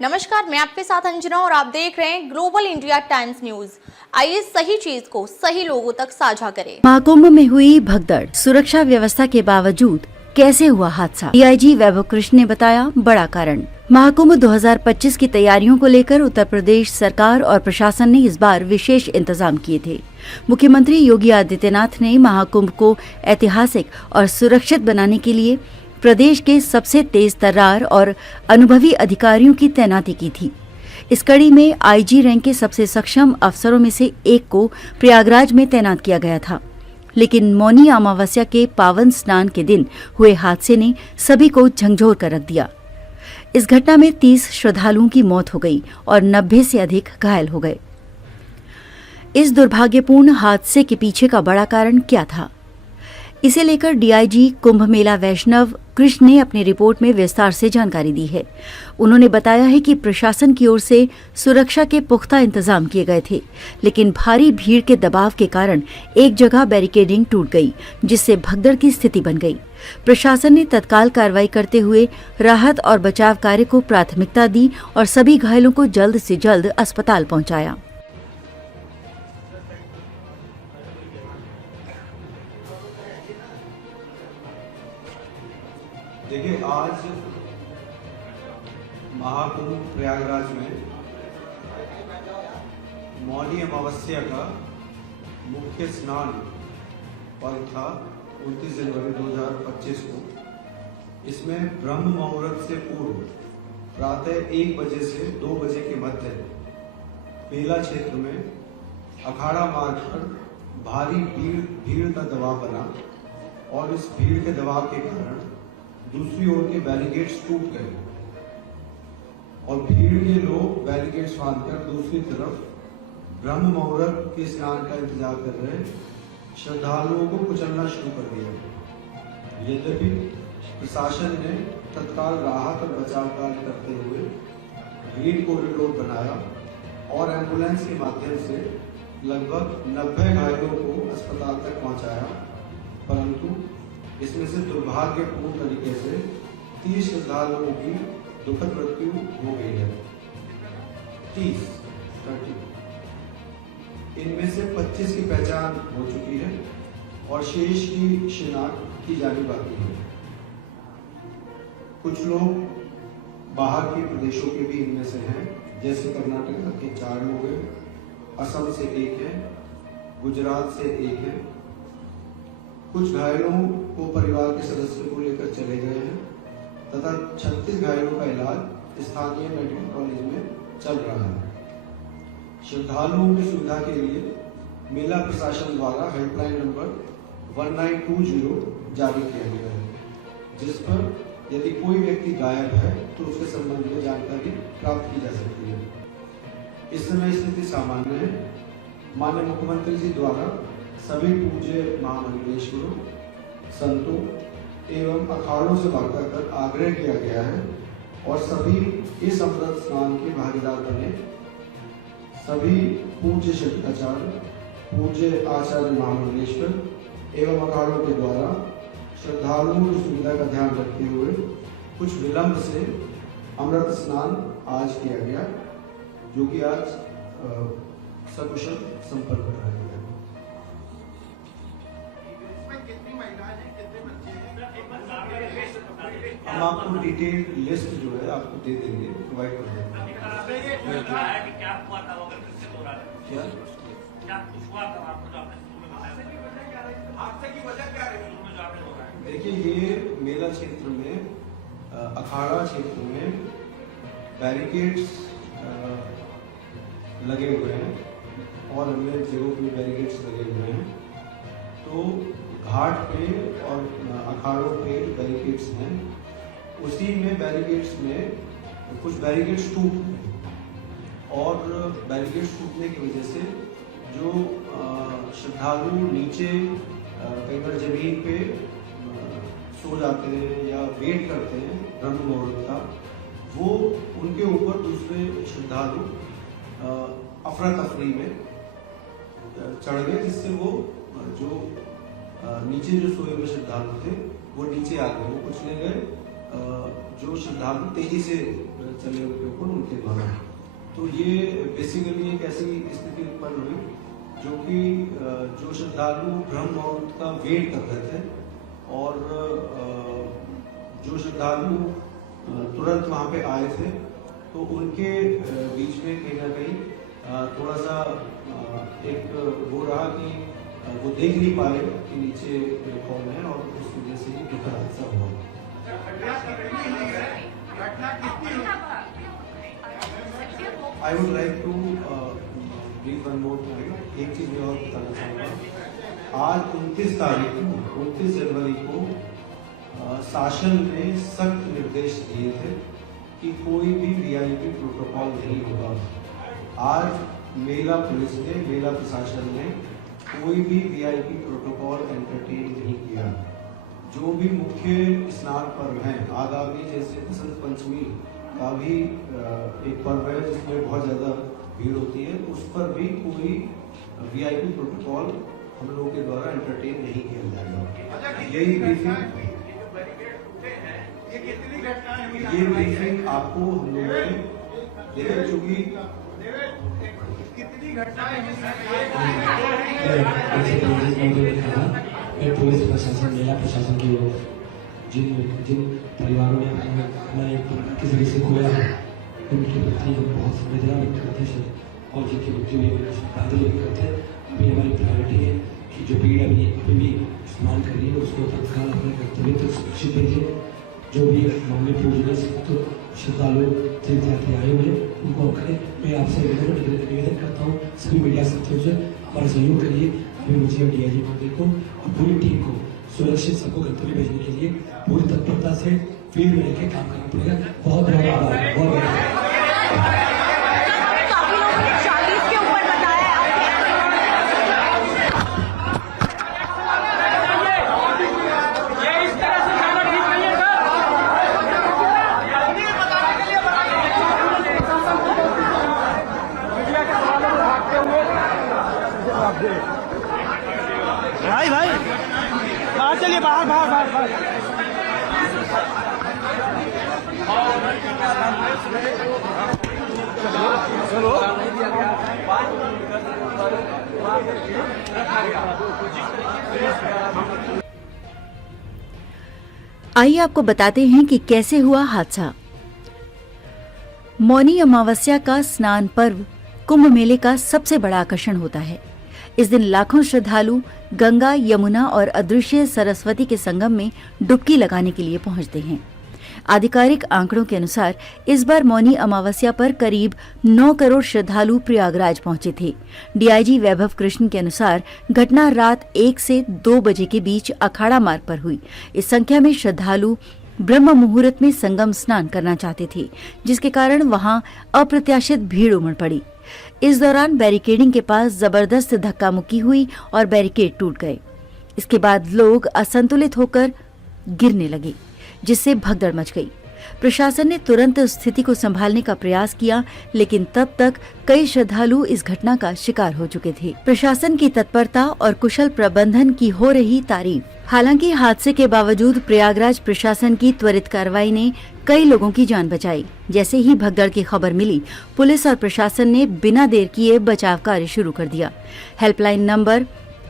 नमस्कार, मैं आपके साथ अंजना और आप देख रहे हैं ग्लोबल इंडिया टाइम्स न्यूज। आइए सही चीज को सही लोगों तक साझा करें। महाकुंभ में हुई भगदड़, सुरक्षा व्यवस्था के बावजूद कैसे हुआ हादसा? डीआईजी वैभव कृष्ण ने बताया बड़ा कारण। महाकुंभ 2025 की तैयारियों को लेकर उत्तर प्रदेश सरकार और प्रशासन ने इस बार विशेष इंतजाम किए थे। मुख्यमंत्री योगी आदित्यनाथ ने महाकुंभ को ऐतिहासिक और सुरक्षित बनाने के लिए प्रदेश के सबसे तेज तर्रार और अनुभवी अधिकारियों की तैनाती की थी। इस कड़ी में आईजी रैंक के सबसे सक्षम अफसरों में से एक को प्रयागराज में तैनात किया गया था। लेकिन मौनी अमावस्या के पावन स्नान के दिन हुए हादसे ने सभी को झंझोर कर रख दिया। इस घटना में 30 श्रद्धालुओं की मौत हो गई और 90 से अधिक घायल हो गए। इस दुर्भाग्यपूर्ण हादसे के पीछे का बड़ा कारण क्या था? इसे लेकर डीआईजी कुंभ मेला वैष्णव कृष्ण ने अपनी रिपोर्ट में विस्तार से जानकारी दी है। उन्होंने बताया है कि प्रशासन की ओर से सुरक्षा के पुख्ता इंतजाम किए गए थे, लेकिन भारी भीड़ के दबाव के कारण एक जगह बैरिकेडिंग टूट गई, जिससे भगदड़ की स्थिति बन गई। प्रशासन ने तत्काल कार्रवाई करते हुए राहत और बचाव कार्य को प्राथमिकता दी और सभी घायलों को जल्द से जल्द अस्पताल पहुंचाया। देखिए, आज महाकुंभ प्रयागराज में मौनी अमावस्या का मुख्य स्नान पर्व था 29 जनवरी 2025 को। इसमें ब्रह्म मुहूर्त से पूर्व प्रातः 1 बजे से 2 बजे के मध्य बेला क्षेत्र में अखाड़ा मार्ग पर भारी भीड़ का दबाव बना और इस भीड़ के दबाव के कारण दूसरी ओर के बैरिकेड्स टूट गए और भीड़ के लोग बैरिकेड्स बांधकर दूसरी तरफ ब्रह्म मुहूर्त के स्नान का इंतजार कर रहे श्रद्धालुओं को कुचलना शुरू कर दिया। यद्यपि प्रशासन ने तत्काल राहत और बचाव कार्य करते हुए ग्रीन कॉरिडोर बनाया और एम्बुलेंस के माध्यम से लगभग 90 घायलों को अस्पताल तक पहुंचाया, परंतु इसमें से दुर्भाग्यपूर्ण तरीके से 30 श्रद्धालुओं की दुखद मृत्यु हो गई है। 30 इनमें से 25 की पहचान हो चुकी है और शेष की शिनाख्त की जानी बाकी है। कुछ लोग बाहर के प्रदेशों के भी इनमें से हैं, जैसे कर्नाटक के 4 लोग हैं, असम से 1 है, गुजरात से 1 है। कुछ घायलों को परिवार के सदस्यों को लेकर चले गए हैं तथा 36 घायलों का इलाज स्थानीय मेडिकल कॉलेज में चल रहा है। श्रद्धालुओं की सुविधा के लिए मेला प्रशासन द्वारा हेल्पलाइन नंबर 1920 जारी किया गया है, जिस पर यदि कोई व्यक्ति गायब है तो उसके संबंध में जानकारी प्राप्त की जा सकती है। इस समय स्थिति सामान्य है। माननीय मुख्यमंत्री जी द्वारा सभी पूज्य महामंडलेश्वरों, संतों एवं अखाड़ों से वार्ता कर आग्रह किया गया है और सभी इस अमृत स्नान के भागीदार बने। सभी पूज्य शंकराचार्य, पूज्य आचार्य महामंडलेश्वर एवं अखाड़ों के द्वारा श्रद्धालुओं की सुविधा का ध्यान रखते हुए कुछ विलंब से अमृत स्नान आज किया गया, जो कि आज सकुशल संपन्न कर रहा है। हम आपको डिटेल लिस्ट जो है आपको दे देंगे, प्रोवाइड कर देंगे। देखिए, ये मेला क्षेत्र में अखाड़ा क्षेत्र में बैरिकेड्स लगे हुए हैं और अन्य जगहों पे बैरिकेड्स लगे हुए हैं। तो घाट पे और अखाड़ों पे बैरिकेड्स हैं, उसी में बैरिकेड्स में कुछ बैरिकेड्स टूट गए और बैरिकेड्स टूटने की वजह से जो श्रद्धालु नीचे कई बार जमीन पे सो जाते हैं या वेट करते हैं ब्रह्म मुहूर्त का, वो उनके ऊपर दूसरे श्रद्धालु अफरा तफरी में चढ़ गए, जिससे वो जो नीचे जो सोए हुए श्रद्धालु थे वो नीचे आ गए, वो कुचले गए। जो श्रद्धालु तेजी से चले उनके ऊपर उनके द्वारा। तो ये बेसिकली एक ऐसी स्थिति उत्पन्न हुई जो कि जो श्रद्धालु ब्रह्म मुहूर्त का वेट कर रहे थे और जो श्रद्धालु तुरंत वहां पे आए थे तो उनके बीच में कहीं ना कहीं थोड़ा सा एक वो रहा कि वो देख नहीं पाए कि नीचे कौन है और उस वजह से ही दुखद हादसा हुआ। I would like to brief one more time। एक चीज मैं और बताना चाहूँगा। आज 29 जनवरी को शासन ने सख्त निर्देश दिए थे कि कोई भी वीआईपी प्रोटोकॉल नहीं होगा। आज मेला पुलिस ने, मेला प्रशासन ने कोई भी वीआईपी प्रोटोकॉल एंटरटेन नहीं किया। जो भी मुख्य स्नान पर्व हैं आगामी, जैसे बसंत पंचमी का भी एक पर्व है जिसमें बहुत ज़्यादा भीड़ होती है, उस पर भी कोई वीआईपी प्रोटोकॉल हम लोगों के द्वारा एंटरटेन नहीं किया जाएगा। यही ब्रीफिंग आपको हम लोगों ने देखा, चूंकि पुलिस प्रशासन, मेला प्रशासन की ओर जिन परिवारों ने हमारे किस तरह से खोया है उनके प्रति हम बहुत संवेदना व्यक्त करते हैं और जिनके मृत्यु में श्रद्धांजलि व्यक्त करते हैं। अभी हमारी प्रायोरिटी है कि जो भीड़ अभी भी स्नान कर रही है उसको तत्काल अपने कर्तव्य तक सुरक्षित भेजें। जो भी मामले पूजनीय तो श्रद्धालु तीर्थयात्री आए हुए उनको करें। मैं आपसे निवेदन करता हूँ सभी मीडिया साथियों से हमारा सहयोग करिए। अभी मुझे और डीआईजी महोदय को और पूरी टीम को सुरक्षित सबको गंतव्य भेजने के लिए पूरी तत्परता से फील्ड में रहकर काम करना पड़ेगा। बहुत बहुत आभार। बहुत भाई बाहर चलिए, बाहर। आइए आपको बताते हैं कि कैसे हुआ हादसा। मौनी अमावस्या का स्नान पर्व कुंभ मेले का सबसे बड़ा आकर्षण होता है। इस दिन लाखों श्रद्धालु गंगा, यमुना और अदृश्य सरस्वती के संगम में डुबकी लगाने के लिए पहुंचते हैं। आधिकारिक आंकड़ों के अनुसार इस बार मौनी अमावस्या पर करीब 9 करोड़ श्रद्धालु प्रयागराज पहुंचे थे। डीआईजी वैभव कृष्ण के अनुसार घटना रात 1 से 2 बजे के बीच अखाड़ा मार्ग पर हुई। इस संख्या में श्रद्धालु ब्रह्म मुहूर्त में संगम स्नान करना चाहते थे, जिसके कारण वहां अप्रत्याशित भीड़ उमड़ पड़ी। इस दौरान बैरिकेडिंग के पास जबरदस्त धक्का मुक्की हुई और बैरिकेड टूट गए। इसके बाद लोग असंतुलित होकर गिरने लगे, जिससे भगदड़ मच गई। प्रशासन ने तुरंत स्थिति को संभालने का प्रयास किया, लेकिन तब तक कई श्रद्धालु इस घटना का शिकार हो चुके थे। प्रशासन की तत्परता और कुशल प्रबंधन की हो रही तारीफ। हालांकि हादसे के बावजूद प्रयागराज प्रशासन की त्वरित कार्रवाई ने कई लोगों की जान बचाई। जैसे ही भगदड़ की खबर मिली, पुलिस और प्रशासन ने बिना देर किए बचाव कार्य शुरू कर दिया। हेल्पलाइन नंबर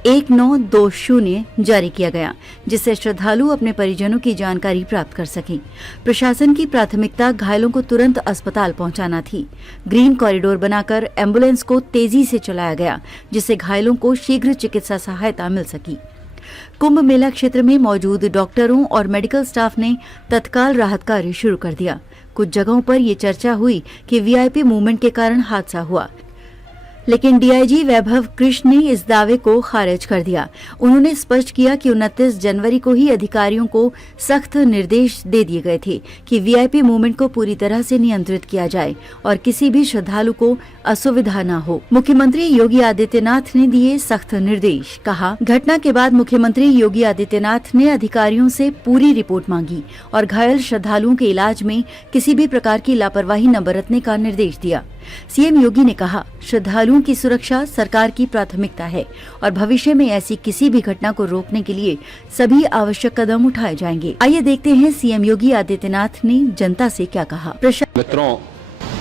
1920 जारी किया गया, जिससे श्रद्धालु अपने परिजनों की जानकारी प्राप्त कर सकें। प्रशासन की प्राथमिकता घायलों को तुरंत अस्पताल पहुंचाना थी। ग्रीन कॉरिडोर बनाकर एम्बुलेंस को तेजी से चलाया गया, जिससे घायलों को शीघ्र चिकित्सा सहायता मिल सकी। कुंभ मेला क्षेत्र में मौजूद डॉक्टरों और मेडिकल स्टाफ ने तत्काल राहत कार्य शुरू कर दिया। कुछ जगहों पर ये चर्चा हुई कि वीआईपी मूवमेंट के कारण हादसा हुआ, लेकिन डीआईजी वैभव कृष्ण ने इस दावे को खारिज कर दिया। उन्होंने स्पष्ट किया कि 29 जनवरी को ही अधिकारियों को सख्त निर्देश दे दिए गए थे कि वीआईपी मूवमेंट को पूरी तरह से नियंत्रित किया जाए और किसी भी श्रद्धालु को असुविधा न हो। मुख्यमंत्री योगी आदित्यनाथ ने दिए सख्त निर्देश। कहा, घटना के बाद मुख्यमंत्री योगी आदित्यनाथ ने अधिकारियों से पूरी रिपोर्ट मांगी और घायल श्रद्धालुओं के इलाज में किसी भी प्रकार की लापरवाही न बरतने का निर्देश दिया। सीएम योगी ने कहा, श्रद्धालुओं की सुरक्षा सरकार की प्राथमिकता है और भविष्य में ऐसी किसी भी घटना को रोकने के लिए सभी आवश्यक कदम उठाए जाएंगे। आइए देखते हैं सीएम योगी आदित्यनाथ ने जनता से क्या कहा। मित्रों,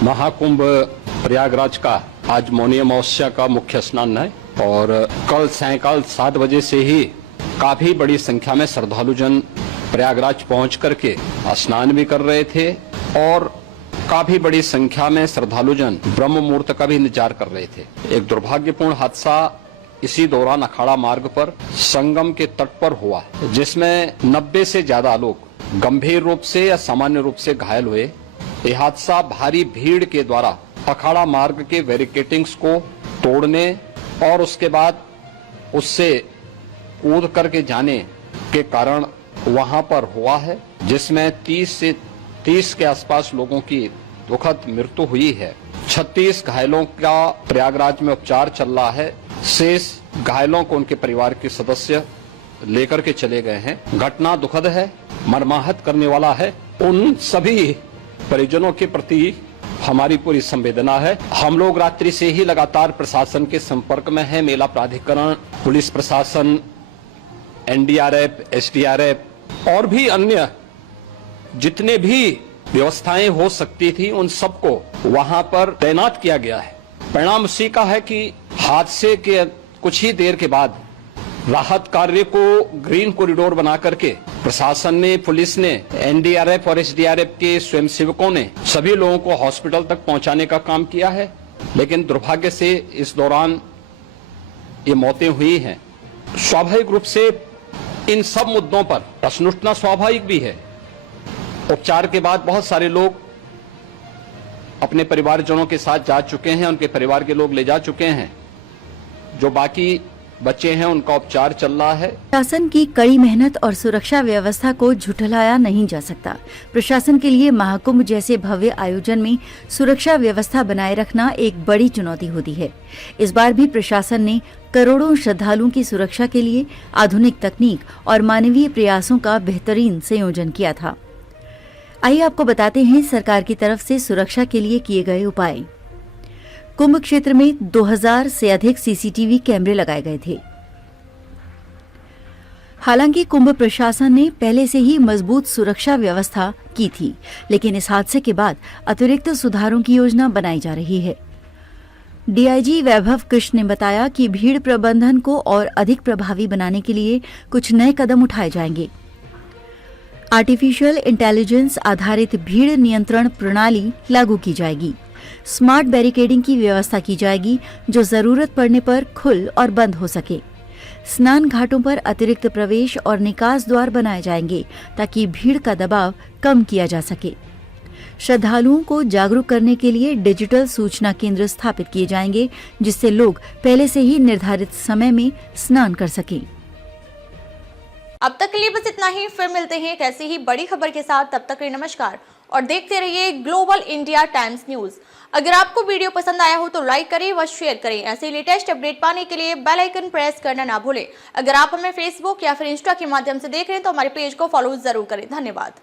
महाकुंभ प्रयागराज का आज मौनी अमावस्या का मुख्य स्नान है और कल सायंकाल 7 बजे से ही काफी बड़ी संख्या में श्रद्धालुजन प्रयागराज पहुंच करके स्नान भी कर रहे थे और काफी बड़ी संख्या में श्रद्धालुजन ब्रह्म मुहूर्त का भी इंतजार कर रहे थे। एक दुर्भाग्यपूर्ण हादसा इसी दौरान अखाड़ा मार्ग पर संगम के तट पर हुआ, जिसमें 90 से ज्यादा लोग गंभीर रूप से या सामान्य रूप से घायल हुए। यह हादसा भारी भीड़ के द्वारा अखाड़ा मार्ग के बैरिकेडिंग्स को तोड़ने और उसके बाद उससे कूद करके जाने के कारण वहां पर हुआ है, जिसमें 30 के आसपास लोगों की दुखद मृत्यु हुई है। 36 घायलों का प्रयागराज में उपचार चल रहा है। शेष घायलों को उनके परिवार के सदस्य लेकर के चले गए हैं। घटना दुखद है, मर्माहत करने वाला है। उन सभी परिजनों के प्रति हमारी पूरी संवेदना है। हम लोग रात्रि से ही लगातार प्रशासन के संपर्क में हैं। मेला प्राधिकरण, पुलिस प्रशासन, एनडीआरएफ, एसडीआरएफ और भी अन्य जितने भी व्यवस्थाएं हो सकती थी उन सबको वहां पर तैनात किया गया है। परिणाम उसी का है कि हादसे के कुछ ही देर के बाद राहत कार्य को ग्रीन कॉरिडोर बना करके प्रशासन ने, पुलिस ने, एनडीआरएफ और एसडीआरएफ के स्वयंसेवकों ने सभी लोगों को हॉस्पिटल तक पहुंचाने का काम किया है। लेकिन दुर्भाग्य से इस दौरान ये मौतें हुई हैं। स्वाभाविक रूप से इन सब मुद्दों पर प्रश्न उठना स्वाभाविक भी है। उपचार के बाद बहुत सारे लोग अपने परिवारजनों के साथ जा चुके हैं, उनके परिवार के लोग ले जा चुके हैं। जो बाकी बच्चे हैं उनका उपचार चल रहा है। प्रशासन की कड़ी मेहनत और सुरक्षा व्यवस्था को झुठलाया नहीं जा सकता। प्रशासन के लिए महाकुंभ जैसे भव्य आयोजन में सुरक्षा व्यवस्था बनाए रखना एक बड़ी चुनौती होती है। इस बार भी प्रशासन ने करोड़ों श्रद्धालुओं की सुरक्षा के लिए आधुनिक तकनीक और मानवीय प्रयासों का बेहतरीन संयोजन किया था। आइए आपको बताते हैं सरकार की तरफ से सुरक्षा के लिए किए गए उपाय। कुंभ क्षेत्र में 2000 से अधिक सीसीटीवी कैमरे लगाए गए थे। हालांकि कुंभ प्रशासन ने पहले से ही मजबूत सुरक्षा व्यवस्था की थी, लेकिन इस हादसे के बाद अतिरिक्त सुधारों की योजना बनाई जा रही है। डीआईजी वैभव कृष्ण ने बताया कि भीड़ प्रबंधन को और अधिक प्रभावी बनाने के लिए कुछ नए कदम उठाए जाएंगे। आर्टिफिशियल इंटेलिजेंस आधारित भीड़ नियंत्रण प्रणाली लागू की जाएगी। स्मार्ट बैरिकेडिंग की व्यवस्था की जाएगी जो जरूरत पड़ने पर खुल और बंद हो सके। स्नान घाटों पर अतिरिक्त प्रवेश और निकास द्वार बनाए जाएंगे ताकि भीड़ का दबाव कम किया जा सके। श्रद्धालुओं को जागरूक करने के लिए डिजिटल सूचना केंद्र स्थापित किए जाएंगे जिससे लोग पहले से ही निर्धारित समय में स्नान कर सकें। अब तक के लिए बस इतना ही। फिर मिलते हैं एक ऐसी ही बड़ी खबर के साथ। तब तक के लिए नमस्कार और देखते रहिए ग्लोबल इंडिया टाइम्स न्यूज। अगर आपको वीडियो पसंद आया हो तो लाइक करें व शेयर करें। ऐसे लेटेस्ट अपडेट पाने के लिए बेल आइकन प्रेस करना ना भूलें। अगर आप हमें फेसबुक या फिर इंस्टा के माध्यम से देख रहे हैं तो हमारे पेज को फॉलो जरूर करें। धन्यवाद।